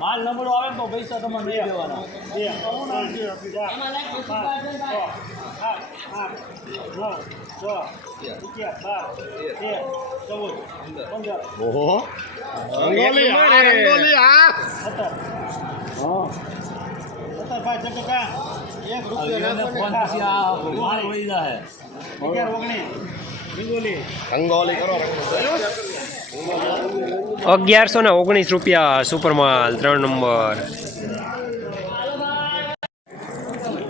માલ નબળો આવે તો પૈસા તમારે લઈ દેવાના. બે ઓહો. રંગોલી હા રંગોલી હા સત્તર પાંચ ટકા એક રૂપિયા રીંગોલી રંગોલી. કરો અગિયારસો ને ઓગણીસ રૂપિયા સુપરમાલ ત્રણ નંબર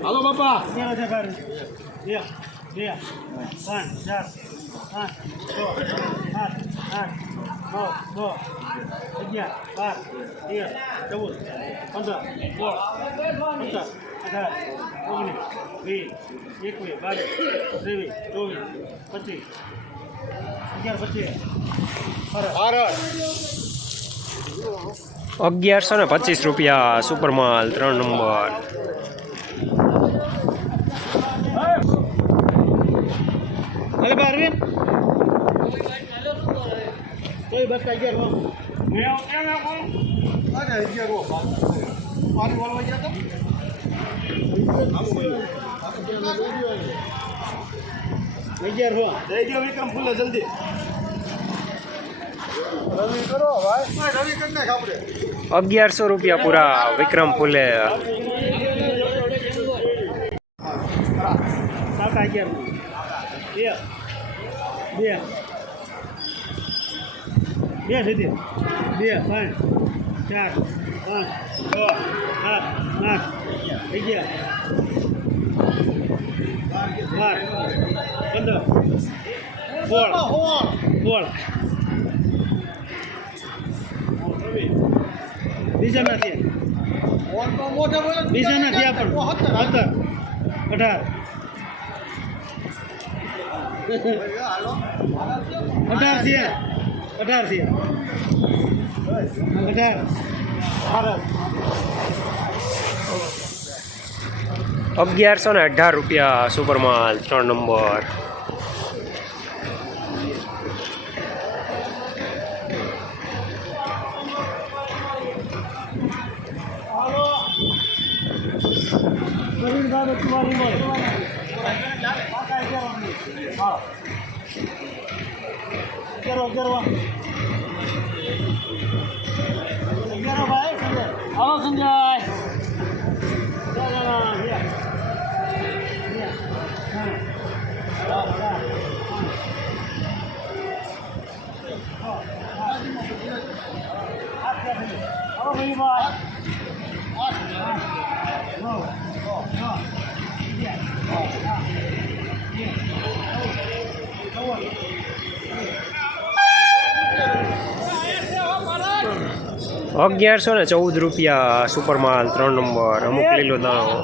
હાલો બાપા અગિયાર હજાર બાર એક બે ત્રણ ચાર પાંચ છ સાત આઠ નવ દસ અગિયાર બાર તેર ચૌદ પંદર સોળ પંદર અઢાર ઓગણીસ વીસ એકવીસ બાવીસ ત્રેવીસ ચોવીસ પચીસ અગિયાર પચીસ ભારત અગિયારસો ને પચીસ રૂપિયા સુપર માલ ત્રણ નંબર. અગિયાર વિક્રમ ફૂલે જલ્દી રવિ કરો ભાઈ રવિ કરી નાખ આપણે અગિયારસો રૂપિયા પૂરા વિક્રમ ફૂલે સાત અગિયાર બે બે બે સુધી બે ત્રણ ચાર પાંચ છ સાત આઠ અગિયાર બાર પંદર સોળ સોળ બીજા નથી બીજા નથી આપણને સત્તર અઢાર. અઢાર છે. અઢાર છે. અઢાર. ભારત અગિયારસો ને અઢાર રૂપિયા સુપર માલ ત્રણ નંબર પ્રવીણ ચૌદ, અગિયારસો ને ચૌદ રૂપિયા સુપરમાલ ત્રણ નંબર અમુક લીલો દાણો.